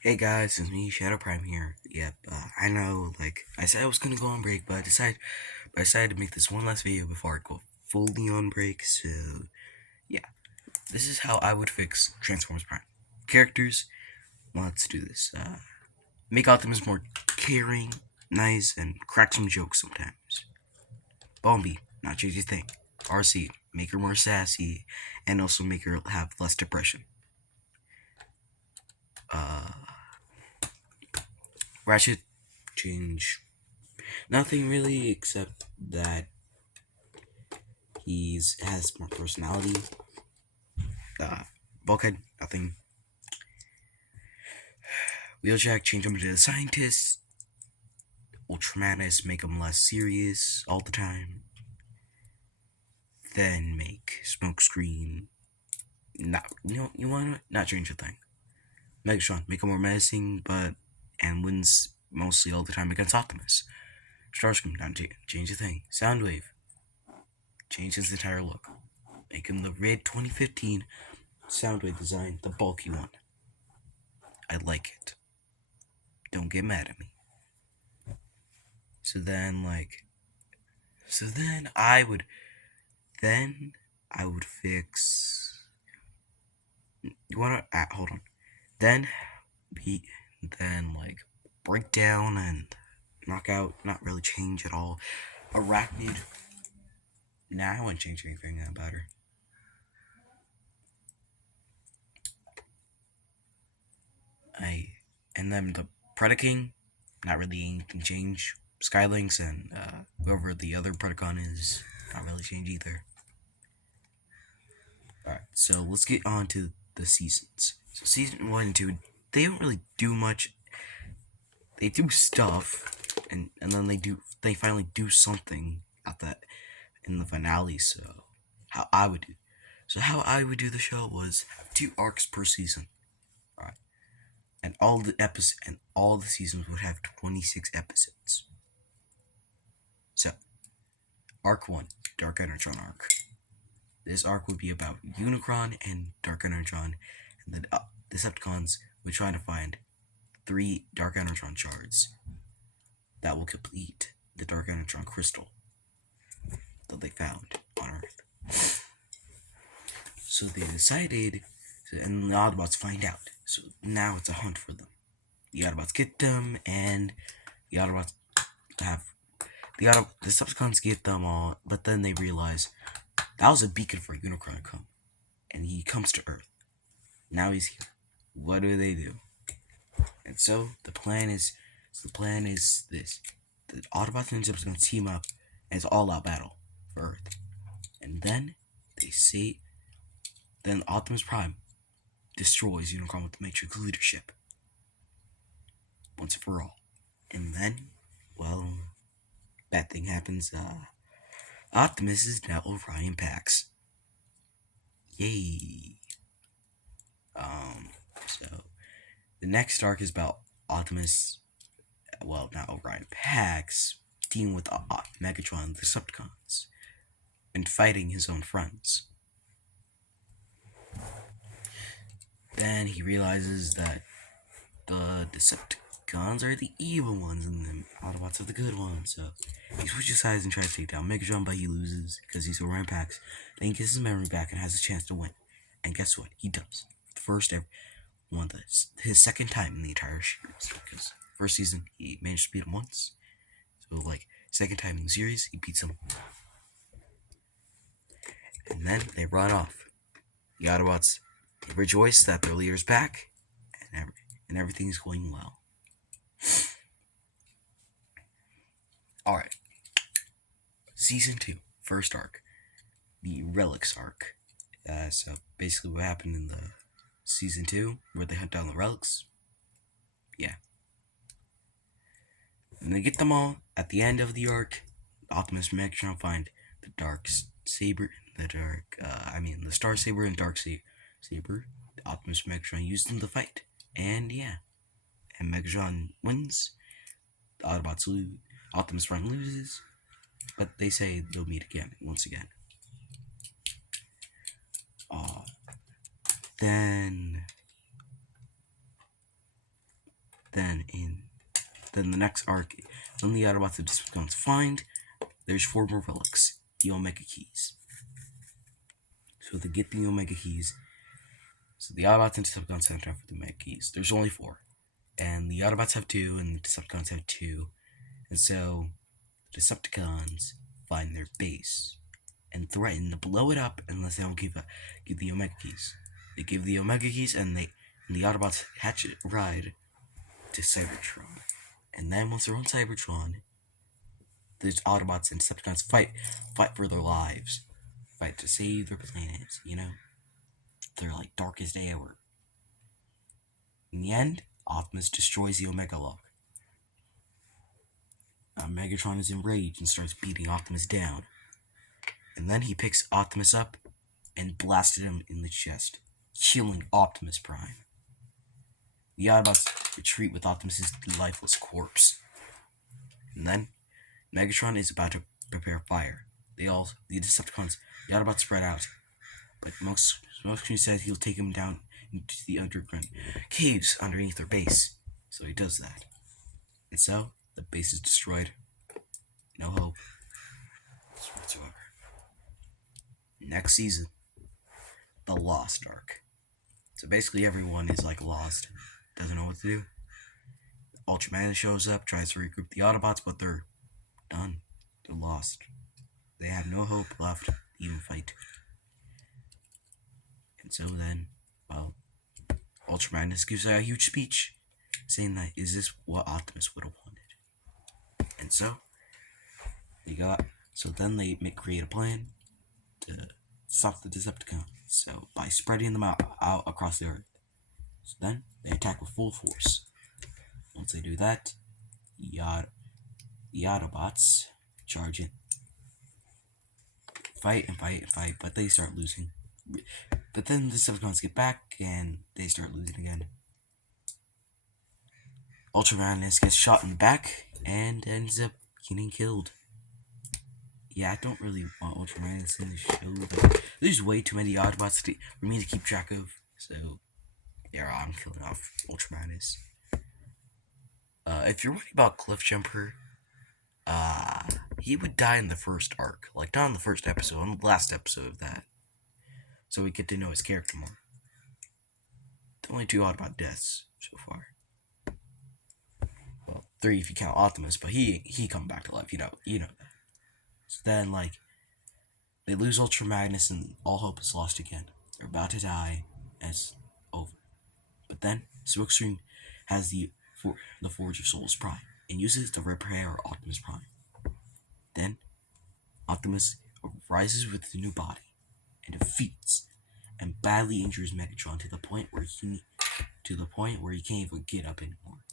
Hey guys, it's me, Shadow Prime here. Yep, I know, I said I was gonna go on break, but I decided to make this one last video before I go fully on break, so, yeah. This is how I would fix Transformers Prime. Characters, let's do this. Make Optimus more caring, nice, and crack some jokes sometimes. Bombi, not change a thing. RC, make her more sassy, and also make her have less depression. Uh, Ratchet, change nothing really except that he's has more personality. Uh, Bulkhead, nothing. Wheeljack, change him into a scientist. Ultramanus, make him less serious all the time. Then make Smokescreen. Not you want to not change a thing. Megatron, make him more menacing, but and wins mostly all the time against Optimus. Starscream, not change a thing. Soundwave, change his entire look. Make him the red 2015 Soundwave design, the bulky one. I like it. Don't get mad at me. So then, so then I would fix. You wanna hold on? Then be then break down and knock out. Not really change at all. Arachnid. Nah, I wouldn't change anything about her. I and then the Predaking. Not really anything change. Skylinks and whoever the other Predacon is. Not really change either. Alright, so let's get on to the seasons. So season 1 and 2, they don't really do much. They do stuff, and then they finally do something at that in the finale. How I would do the show was have 2 arcs per season. Alright. And all the seasons would have 26 episodes. So, arc 1, Dark Energon arc. This arc would be about Unicron and Dark Energon, and the Decepticons were trying to find 3 Dark Energon shards that will complete the Dark Energon crystal that they found on Earth. So they decided, and the Autobots find out. So now it's a hunt for them. The Autobots get them, and the Autobots have the Decepticons get them all, but then they realize that was a beacon for Unicron to come, and he comes to Earth. Now he's here. What do they do? And so the plan is this: the Autobots and Decepticons team up, and it's all out battle for Earth. And then they say, then Optimus Prime destroys Unicron with the Matrix leadership once and for all. And then, well, bad thing happens. Optimus is now Orion Pax. Yay! So the next arc is about Optimus. Well, not Orion Pax, dealing with Megatron and the Decepticons and fighting his own friends. Then he realizes that the Decepticons are the evil ones and the Autobots are the good ones. So he switches sides and tries to take down Megatron, but he loses because he's Orion Pax. Then he gets his memory back and has a chance to win. And guess what? He does. The first ever one, his second time in the entire series. Because first season he managed to beat him once. So second time in the series he beats him. And then they run off. The Autobots, they rejoice that their leader's back, and everything's going well. Alright. Season 2, first arc. The Relics arc. So basically what happened in the season 2, where they hunt down the relics. Yeah. And they get them all. At the end of the arc, Optimus and Megatron find the Dark Saber, the Star Saber and Dark Saber. Optimus and Megatron use them to fight. And yeah. And Megatron wins. The Autobots lose. Optimus Prime loses. But they say they'll meet again, once again. Then then the next arc, when the Autobots and Decepticons find, there's 4 more relics, the Omega Keys. So they get the Omega Keys. So the Autobots and Decepticons send out for the Omega Keys. There's only 4. And the Autobots have 2, and the Decepticons have 2. And so the Decepticons find their base and threaten to blow it up unless they don't give the Omega Keys. They give the Omega Keys, and the Autobots hatch a ride to Cybertron. And then once they're on Cybertron, there's Autobots and Decepticons fight for their lives, fight to save their planet. They're like darkest day ever. In the end, Optimus destroys the Omega Lock. Megatron is enraged and starts beating Optimus down. And then he picks Optimus up and blasted him in the chest, killing Optimus Prime. The Autobots retreat with Optimus' lifeless corpse. And then Megatron is about to prepare fire. The Decepticons, the Autobots spread out, but Smokescreen says he'll take him down into the underground caves underneath their base. So he does that. And so, the base is destroyed. No hope whatsoever. Next season, the Lost arc. So basically everyone is like lost, doesn't know what to do. Ultraman shows up, tries to regroup the Autobots, but they're done. They're lost. They have no hope left to even fight. And so then, Ultra Magnus gives a huge speech saying that is this what Optimus would have wanted. And so then they create a plan to stop the Decepticons. So by spreading them out across the Earth. So then they attack with full force. Once they do that, the Autobots charge in. Fight, but they start losing. But then the Decepticons get back and they start losing again. Ultra Magnus gets shot in the back and ends up getting killed. Yeah, I don't really want Ultra Magnus in the show, but there's way too many Autobots for me to keep track of. So, yeah, I'm killing off Ultra Magnus. If you're worried about Cliffjumper, he would die in the first arc. Like, not in the first episode, on the last episode of that. So we get to know his character more. The only 2 Autobot deaths so far. Well, 3 if you count Optimus, but he come back to life, you know that. So then, they lose Ultra Magnus and all hope is lost again. They're about to die, and it's over. But then, Smokescreen has the Forge of Souls Prime, and uses it to repair Optimus Prime. Then, Optimus rises with the new body, and defeats and badly injures Megatron to the point where he can't even get up anymore.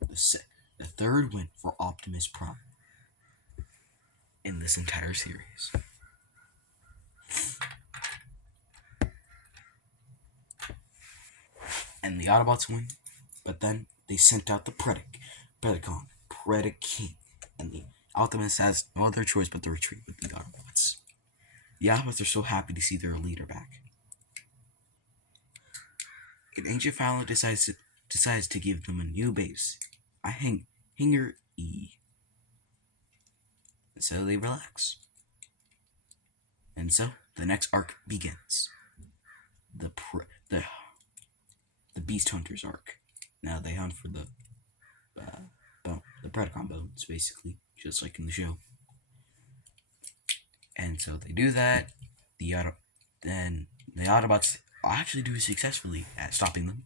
The 3rd win for Optimus Prime in this entire series. And the Autobots win, but then they sent out the Predacon, Predaking, and the Optimus has no other choice but to retreat with the Autobots. The Autobots are so happy to see their leader back. And Ancient Fowler decides to give them a new base, a Hangar E. And so they relax. And so the next arc begins. The Beast Hunters arc. Now they hunt for the Predacon bones, basically, just like in the show. And so they do that. Then the Autobots actually do successfully at stopping them.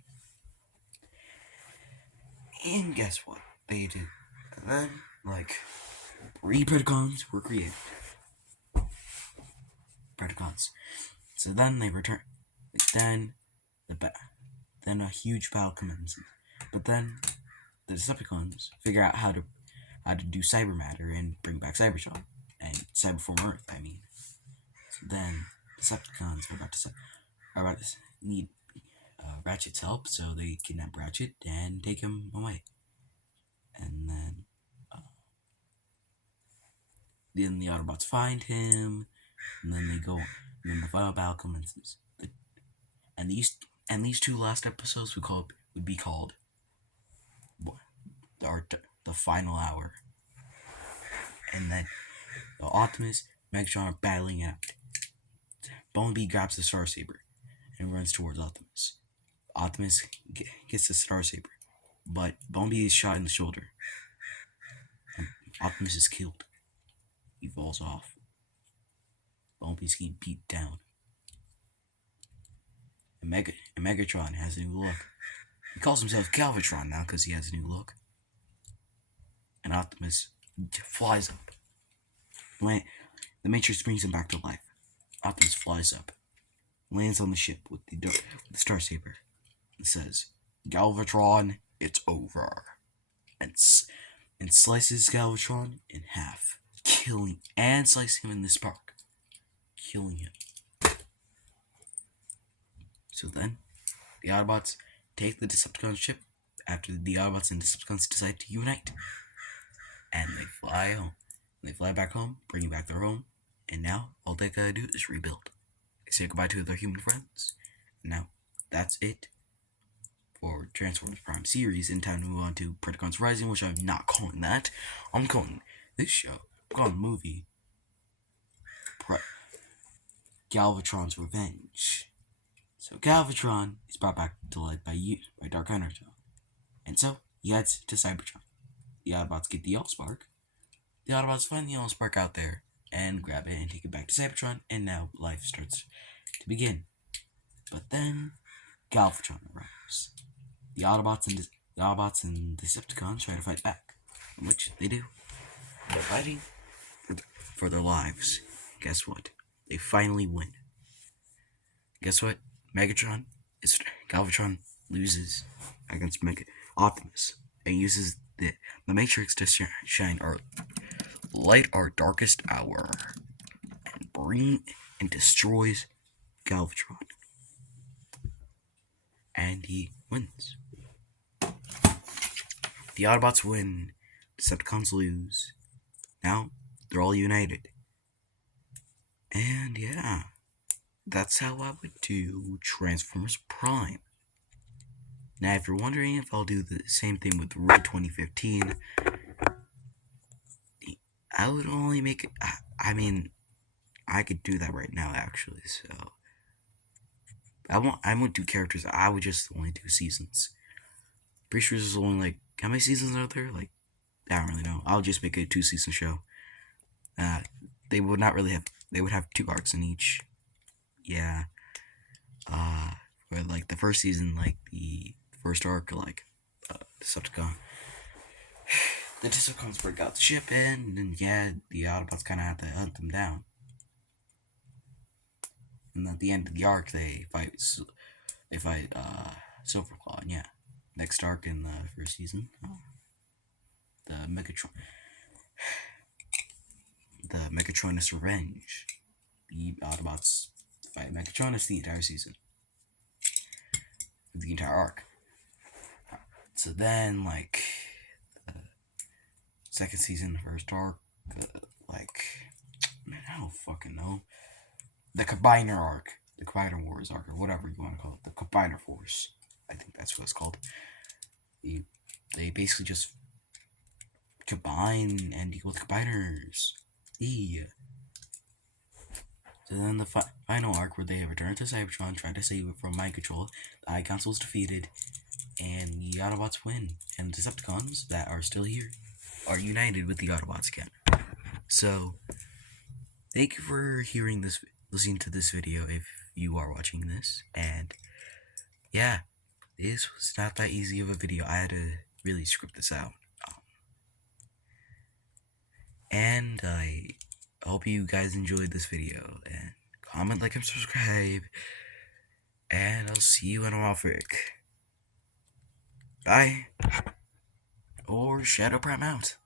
And guess what? They do. And then, 3 Predacons were created. Predacons. So then they return. Then a huge battle commences. But then the Decepticons figure out how to do cyber matter and bring back Cybertron and Cyberform Earth. So then Decepticons are about to need Ratchet's help, so they kidnap Ratchet and take him away. And then the Autobots find him, and then they go, and then the final battle commences. And these 2 last episodes would be called the final hour, and then the Optimus and Megatron are battling it out. Bumblebee grabs the Star Saber and runs towards Optimus. Optimus gets the Star Saber, but Bumblebee is shot in the shoulder. And Optimus is killed. He falls off. Bumblebee's getting beat down. And Megatron has a new look. He calls himself Galvatron now because he has a new look. And Optimus flies up. The Matrix brings him back to life. Optimus flies up, lands on the ship with the Star Saber. It says, "Galvatron, it's over," and slices Galvatron in half, killing and slicing him in the spark, killing him. So then, the Autobots take the Decepticon ship after the Autobots and Decepticons decide to unite, and they fly home. They fly back home, bringing back their home, and now all they gotta do is rebuild. They say goodbye to their human friends. And now that's it for Transformers Prime series. In time to move on to Predacons Rising, which I'm not calling that. I'm calling this show, I'm calling the movie Galvatron's Revenge. So Galvatron is brought back to life by Dark Energon, and so he heads to Cybertron. The Autobots get the Allspark. The Autobots find the Allspark out there and grab it and take it back to Cybertron, and now life starts to begin. But then Galvatron arrives. The Autobots and Decepticons try to fight back, which they do. They're fighting for their lives. Guess what? They finally win. Guess what? Galvatron loses against Optimus and uses the Matrix to shine our light our darkest hour and destroys Galvatron. And he wins. The Autobots win, Decepticons lose. Now they're all united. And yeah, that's how I would do Transformers Prime. Now, if you're wondering if I'll do the same thing with Road 2015, I would only make it. I could do that right now, actually. So I won't do characters. I would just only do seasons. Pretty sure there's only like how many seasons are there? Like I don't really know. I'll just make it a 2-season show. They would not really have. They would have 2 arcs in each. Yeah. For like the first season, like the first arc, like Decepticon. The Decepticons break out the ship in, and yeah, the Autobots kind of have to hunt them down. And at the end of the arc, they fight Silverclaw, and yeah. Next arc in the first season, the Megatronus Revenge. The Autobots fight Megatronus the entire season. The entire arc. So then, like, second season, first arc, man, I don't fucking know. The Combiner arc, the Combiner Wars arc, or whatever you want to call it, the Combiner Force. I think that's what it's called. They basically just combine and deal with combiners. Yeah. So then the final arc where they return to Cybertron, try to save it from mind control, the High Council is defeated, and the Autobots win, and the Decepticons that are still here are united with the Autobots again. So, thank you for listening to this video if you are watching this, and yeah, this was not that easy of a video. I had to really script this out. And I hope you guys enjoyed this video, and comment, like, and subscribe, and I'll see you in a while, Frick. Bye. Or Shadow Prime out.